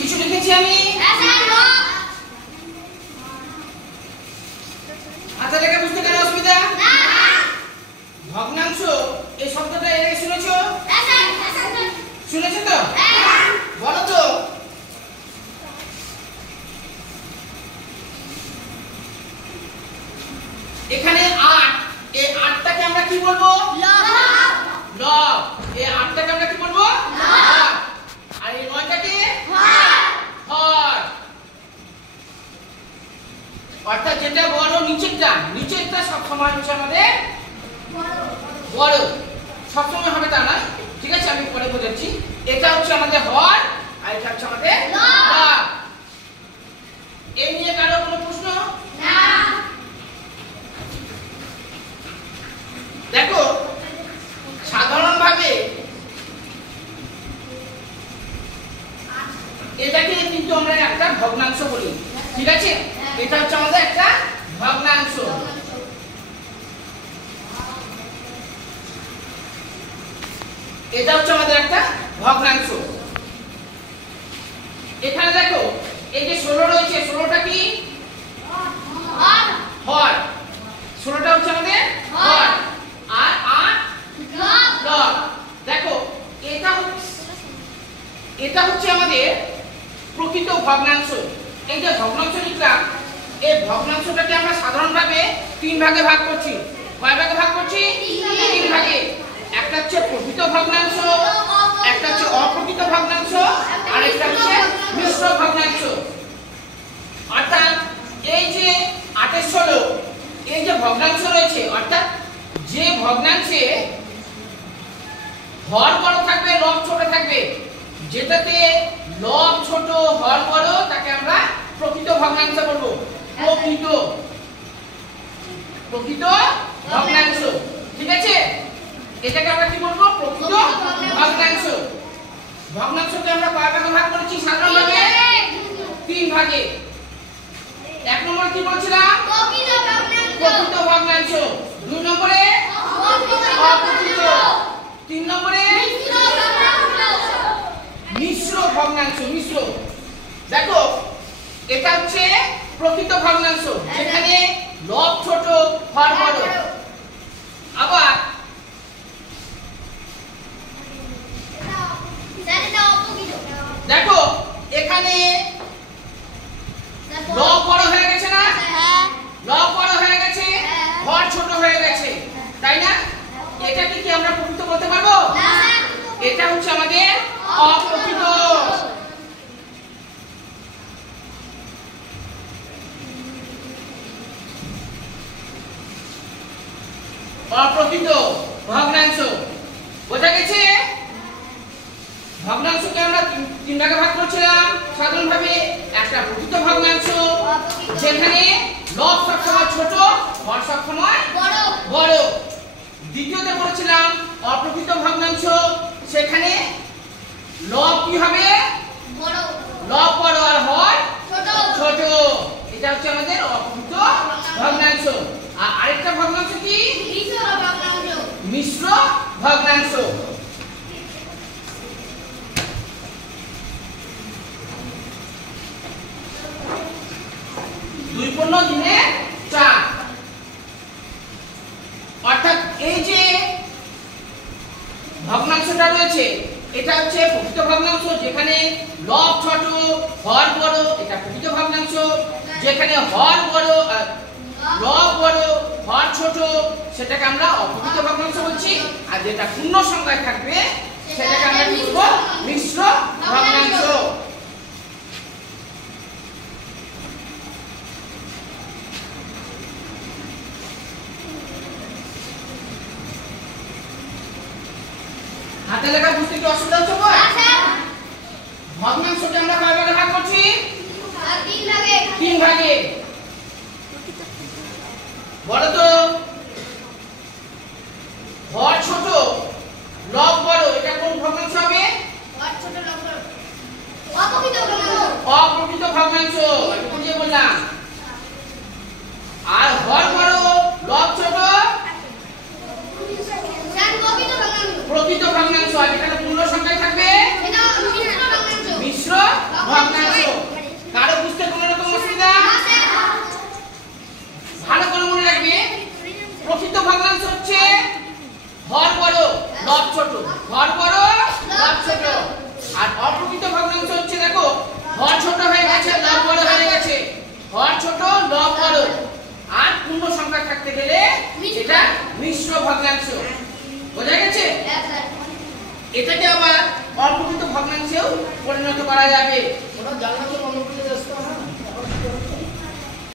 কিছু লিখেছি আমি? আচ্ছা দেখে বুঝতে কেন অসুবিধা? ভগ্নাংশ এই শব্দটা এর আগে শুনেছো? শুনেছো তো? বলো তো। এখানে 8, এই 8টাকে আমরা কি বলবো? লব। এই 8টাকে আমরা কি বলবো? লব। আর এই 9টাকে হর। অর্থাৎ যেটা বড় নিচেরটা সব সময় হচ্ছে আমাদের বড়। সব সময় হবে তা না, ঠিক আছে? আমি পরে বোঝাচ্ছি। এটা হচ্ছে আমাদের হর আর এটা হচ্ছে আমাদের লব। এই নিয়ে কারো কোনো প্রশ্ন? না। দেখো সাধারণভাবে এটাকে কিন্তু আমরা একটা ভগ্নাংশ বলি, ঠিক আছে? এটা হচ্ছে আমাদের একটা ভগ্নাংশ। এটা হচ্ছে আমাদের একটা ভগ্নাংশ। এখানে দেখো এই যে 16 রয়েছে, 16টা কি? হর। 16টা হচ্ছে আমাদের হর আর 8 লব। দেখো এটা হচ্ছে আমাদের প্রকৃত ভগ্নাংশ। এই যে ভগ্নাংশ লিখলাম, এই ভগ্নাংশটাকে আমরা সাধারণভাবে 3 ভাগে ভাগ করছি। কয় ভাগে ভাগ করছি? 3 ভাগে। একটা হচ্ছে প্রকৃত ভগ্নাংশ, একটা হচ্ছে অপ্রকৃত ভগ্নাংশ, আর একটা হচ্ছে মিশ্র ভগ্নাংশ। অর্থাৎ এই যে 8 এর 16 এই যে ভগ্নাংশ রয়েছে, অর্থাৎ যে ভগ্নাংশে হর বড় থাকবে লব ছোট থাকবে, যেটাতে লব ছোট হর বড় তাকে আমরা প্রকৃত ভগ্নাংশ বলবো। প্রকৃত ভগ্নাংশ, ঠিক আছে? এটাকে আমরা কি বলবো? প্রকৃত ভগ্নাংশ। ভগ্নাংশকে আমরা কয় ভাগে ভাগ করেছি সাধারণভাবে? 3 ভাগে। 1 নম্বরে কি বলছিলাম? প্রকৃত ভগ্নাংশ। 2 নম্বরে অপ্রকৃত। 3 নম্বরে মিশ্র ভগ্নাংশ। মিশ্র। দেখো এটা হচ্ছে প্রকৃত ভগ্নাংশ, যেখানে লব ছোট হর বড়। আবার দেখো এখানে লব বড় হয়ে গেছে না? লব বড় হয়ে গেছে, হর ছোট হয়ে গেছে, তাই না? এটাকে কি আমরা প্রকৃত বলতে পারবো? এটা হচ্ছে আমাদের অপ্রকৃত। অপ্রকৃত ভগ্নাংশ। বোঝা গেছে? ভগ্নাংশকে আমরা 3 ভাগে ভাগ করেছিলাম সাধারণভাবে। একটা প্রকৃত ভগ্নাংশ, যেখানে লব সবসময় ছোট হর সবসময় বড়। দ্বিতীয়তে বলেছিলাম অপ্রকৃত ভগ্নাংশ, সেখানে লব কি হবে? লব বড় আর হর ছোট। এটা হচ্ছে আমাদের অপ্রকৃত ভগ্নাংশ। আর আরেকটা ভগ্নাংশ কি? মিশ্র ভগ্নাংশ। দুই পূর্ণ দিনে 4। অর্থাৎ এই যে ভগ্নাংশটা রয়েছে এটা হচ্ছে প্রকৃত ভগ্নাংশ, যেখানে লব ছোট হর বড়। এটা প্রকৃত ভগ্নাংশ, যেখানে হর বড় লব বড় হর ছোট, সেটাকে আমরা অপ্রকৃত ভগ্নাংশ বলছি। আর যেটা পূর্ণ সংখ্যায় থাকবে সেটাকে আমরা কি বলবো? মিশ্র ভগ্নাংশ। হাতে লেখা বুঝতে কি অসুবিধা হচ্ছে? ভগ্নাংশকে আমরা কয় ভাগে ভাগ করছি? 3 ভাগে। বলো তো, হর ছোট লব বড়, এটা কোন ভগ্নাংশ হবে? অপ্রকৃত ভগ্নাংশ। বুঝিয়ে বললাম। আর হর বড় লব ছোট প্রকৃত ভগ্নাংশ। আর যেখানে পূর্ণ সংখ্যায় থাকবে মিশ্র ভগ্নাংশ। এটা মিশ্র ভগ্নাংশ। বোঝা গেছে? এটাকে আবার অপ্রকৃত ভগ্নাংশেও পরিণত করা যাবে। ওটা জানলা তো বন্ধ করে